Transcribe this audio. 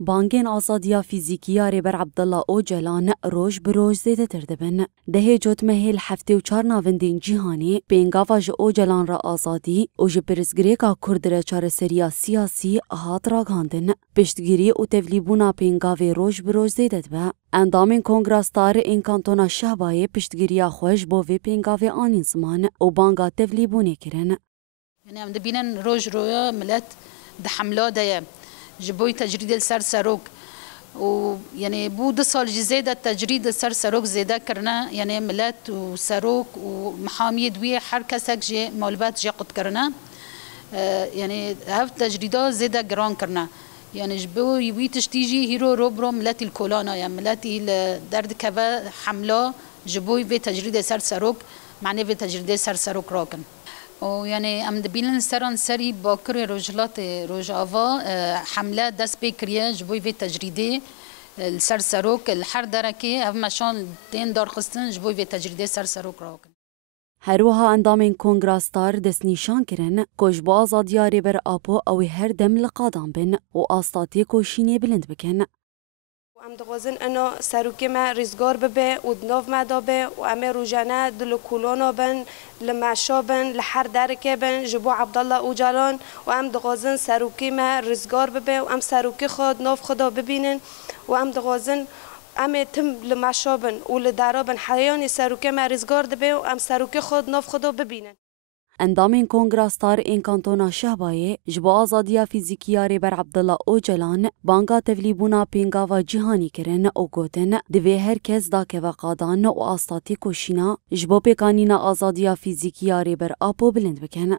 بانگین آزادیا فیزیکیا ریبر عبدالله اوجلان روش بروش زیده تردبن. ده جوت مهیل هفته و 4 ناوندین جیهانی بینگاواج اوجلان را آزادی و جپرزگریکا کردره چار سریا سیاسی هات راگاندن. پشتگیری و تفلیبونا بینگاوی روش بروش زیده دبه. اندامین کنگراستار این کانتونا شهبای پشتگیریا خوش بو وی بینگاوی آنین زمان و بانگا تفلیبونی کرن. يعني عم دبينا روج رويا ملات ده حملة ده جبوي تجريد السر سروك ويعني بود صار جزيدة تجريد السر سروك زيادة كرنا يعني ملات وسروك ومحامية دوية حركة سكجي مولبات جي قد كرنا يعني هاف تجريدات زيادة جران كرنا يعني جبو يوي تشتيجي هيرو روبرو ملاتي الكولانا يعني ملاتي درد كذا حملة جبوي في تجريد السر سروك معناه في تجريد السر سروك راكن ويعني ام دبيلن سران سري باكر رجلات روجافا حمله دس بكريه جبوي في تجريدي السر سروك الحر دركي اف مشان دين دار خستن جبوي في تجريدي سر سروك راكن هروها اندامین کنگراستار دست نیشان کرن کش با آزادیا ریبر آپو او هر دم لقادم بن و آستاتی کوشینی بلند بکن. ام دغازن انو سروکی ما ریزگار ببه و دناف ما دابه و ام روزانه دل کولونا بن لمعشا بن لحر درکه بن جبو عبدالله اوجلان و ام دغازن سروکی ما ریزگار ببه و ام سروکی خود ناف خدا ببینن و ام دغازن ام تم لمعشا بن و لدارا بن حیانی سروکی ما ریزگار دبه و ام سروکی خود ناف خدا ببینن. اندامین کنگراستار این کانتونا شهبای جبو آزادیا فیزیکیا ریبر عبدالله اوجلان بانگا تفلیبونا پینگاوا جیهانی کرن او گوتن دوی هر کس دا که وقادان و آستاتی کشینا جبو پیکانینا آزادیا فیزیکیا ریبر آپو بلند بکن.